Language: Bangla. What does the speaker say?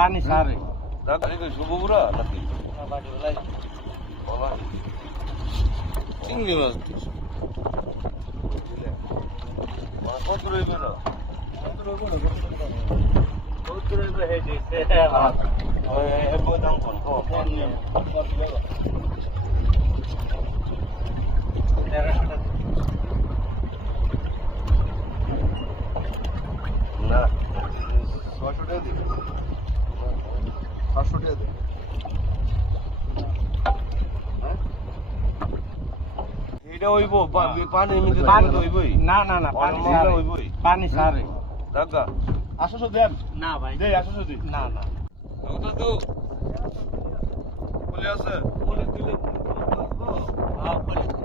পানি সারে দাদা কি শুভপুরা নাকি চিংড়ি মাছ কত রইবে না দাম কোন না 600 টাকা দিবে 700 টাকা দিবে এটা হইব পানি মিলে হইবই না না না পানি সারে হইবই পানি সারে দাদা 800 দেন না ভাই দেই 800 দিই না না দাদা তো বলে আছে বলে দিলে হ্যাঁ বলে